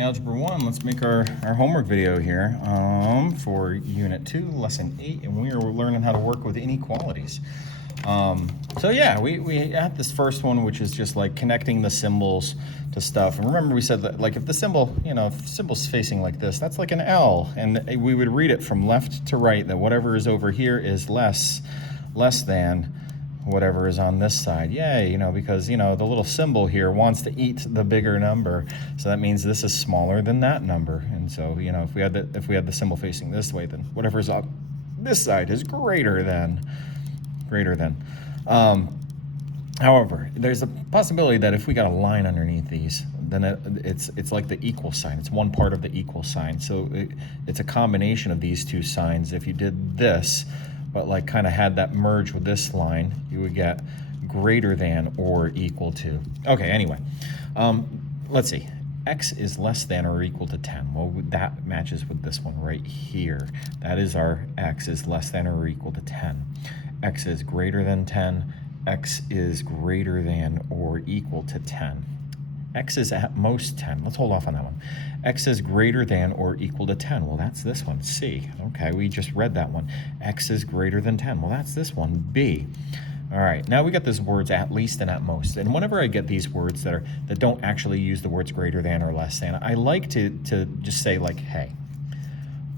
Algebra 1, let's make our homework video here for Unit 2, Lesson 8, and we are learning how to work with inequalities. So yeah, we had this first one, which is just like connecting the symbols to stuff. And remember we said that like if the symbol, if the symbol's facing like this, that's like an L, and we would read it from left to right, that whatever is over here is less than whatever is on this side. Yay, because the little symbol here wants to eat the bigger number, so that means this is smaller than that number. And so if we had the symbol facing this way, then whatever's up this side is greater than. However, there's a possibility that if we got a line underneath these, then it's like the equal sign. It's one part of the equal sign. So it's a combination of these two signs. If you did this, but like kind of had that merge with this line, you would get greater than or equal to. Okay, anyway, let's see. X is less than or equal to 10. Well, that matches with this one right here. That is our X is less than or equal to 10. X is greater than 10. X is greater than or equal to 10. X is at most 10. Let's hold off on that one. X is greater than or equal to 10. Well, that's this one, C. Okay, we just read that one. X is greater than 10. Well, that's this one, B. All right, now we got these words at least and at most. And whenever I get these words that don't actually use the words greater than or less than, I like to just say like, hey,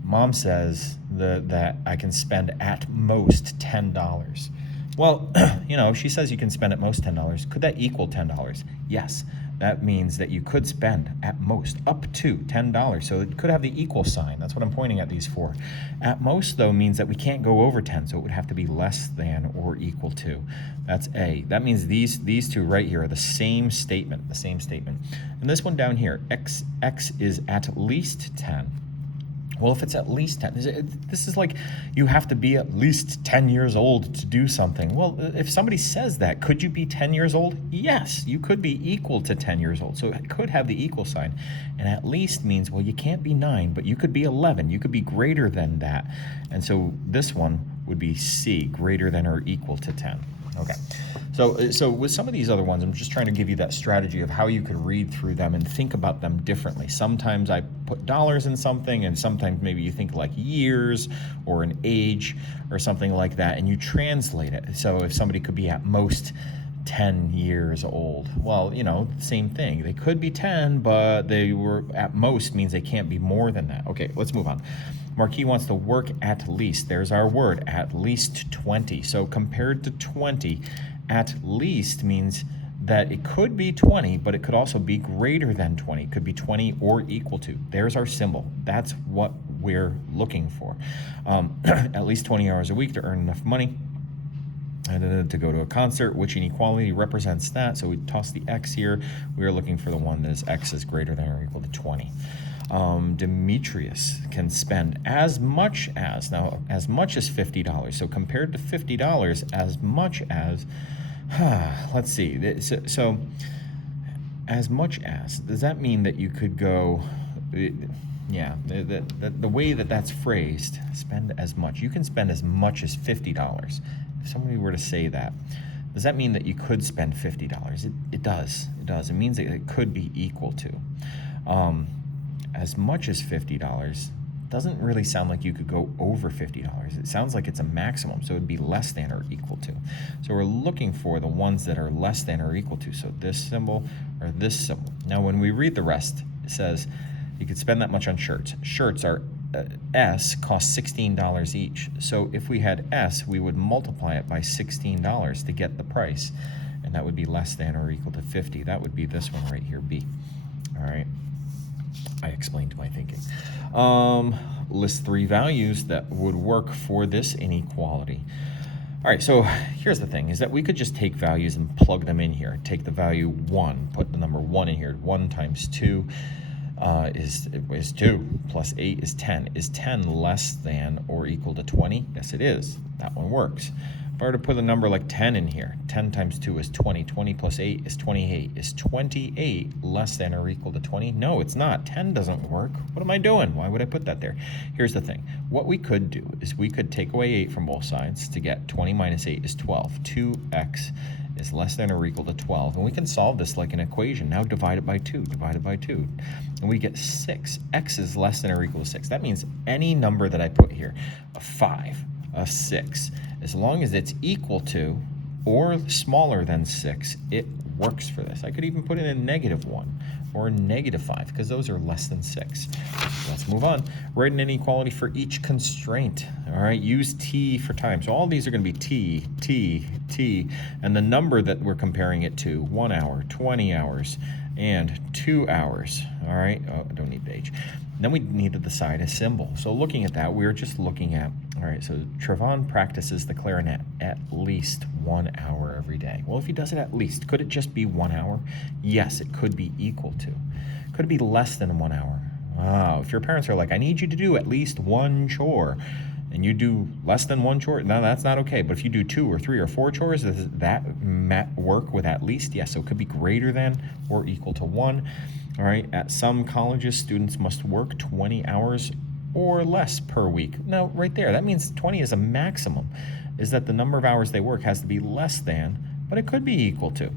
Mom says that I can spend at most $10. Well, she says you can spend at most $10. Could that equal $10? Yes. That means that you could spend at most up to $10. So it could have the equal sign. That's what I'm pointing at these for. At most, though, means that we can't go over 10, so it would have to be less than or equal to. That's A. That means these two right here are the same statement, And this one down here, X is at least 10. Well, if it's at least 10, this is like you have to be at least 10 years old to do something. Well, if somebody says that, could you be 10 years old? Yes, you could be equal to 10 years old. So it could have the equal sign. And at least means, well, you can't be 9, but you could be 11. You could be greater than that. And so this one would be C, greater than or equal to 10. Okay, so with some of these other ones, I'm just trying to give you that strategy of how you could read through them and think about them differently. Sometimes I put dollars in something, and sometimes maybe you think like years or an age or something like that, and you translate it. So if somebody could be at most 10 years old, well, same thing. They could be 10, but they were at most means they can't be more than that. Okay, let's move on. Marquis wants to work at least. There's our word, at least 20. So compared to 20, at least means that it could be 20, but it could also be greater than 20. It could be 20 or equal to. There's our symbol. That's what we're looking for. At least 20 hours a week to earn enough money to go to a concert. Which inequality represents that? So we toss the X here. We are looking for the one that is X is greater than or equal to 20. Demetrius can spend as much as $50. So compared to $50, as much as, let's see. So as much as, does that mean that you could go, yeah, the way that's phrased, spend as much. You can spend as much as $50. If somebody were to say that, does that mean that you could spend $50? It does. It means that it could be equal to. As much as $50 doesn't really sound like you could go over $50. It sounds like it's a maximum, so it would be less than or equal to. So we're looking for the ones that are less than or equal to. So this symbol or this symbol. Now when we read the rest, it says you could spend that much on shirts. Shirts are S cost $16 each. So if we had S, we would multiply it by $16 to get the price, and that would be less than or equal to 50. That would be this one right here, B. All right. I explained my thinking. List 3 values that would work for this inequality. All right, so here's the thing, is that we could just take values and plug them in here. Take the value 1, put the number 1 in here. 1 times 2 is 2, plus 8 is 10. Is 10 less than or equal to 20? Yes, it is. That one works. If I were to put a number like 10 in here, 10 times 2 is 20. 20 plus 8 is 28. Is 28 less than or equal to 20? No, it's not. 10 doesn't work. What am I doing? Why would I put that there? Here's the thing. What we could do is we could take away 8 from both sides to get 20 minus 8 is 12. 2x is less than or equal to 12. And we can solve this like an equation. Now divide it by 2, divided by 2. And we get 6. X is less than or equal to 6. That means any number that I put here, a 5, a 6, as long as it's equal to or smaller than 6, it works for this. I could even put in a -1 or a -5 because those are less than 6. Let's move on. Write an inequality for each constraint. All right, use T for time. So all these are going to be T, T, T, and the number that we're comparing it to, 1 hour, 20 hours, and 2 hours. All right, oh, I don't need the H. Then we need to decide a symbol. So looking at that, we're just looking at, all right, so Trevon practices the clarinet at least 1 hour every day. Well, if he does it at least, could it just be 1 hour? Yes, it could be equal to. Could it be less than 1 hour? Wow, if your parents are like, I need you to do at least one chore, and you do less than one chore, no, that's not okay. But if you do 2 or 3 or 4 chores, does that work with at least? Yes, so it could be greater than or equal to 1. All right, at some colleges, students must work 20 hours or less per week. Now, right there, that means 20 is a maximum, is that the number of hours they work has to be less than, but it could be equal to,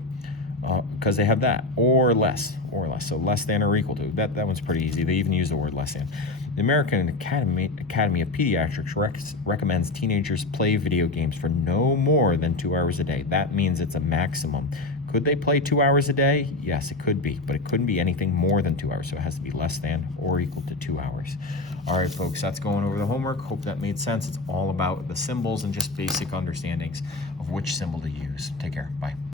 because they have that, or less. So less than or equal to. That one's pretty easy. They even use the word less than. The American Academy of Pediatrics recommends teenagers play video games for no more than 2 hours a day. That means it's a maximum. Could they play 2 hours a day? Yes, it could be, but it couldn't be anything more than 2 hours, so it has to be less than or equal to 2 hours. All right, folks, that's going over the homework. Hope that made sense. It's all about the symbols and just basic understandings of which symbol to use. Take care. Bye.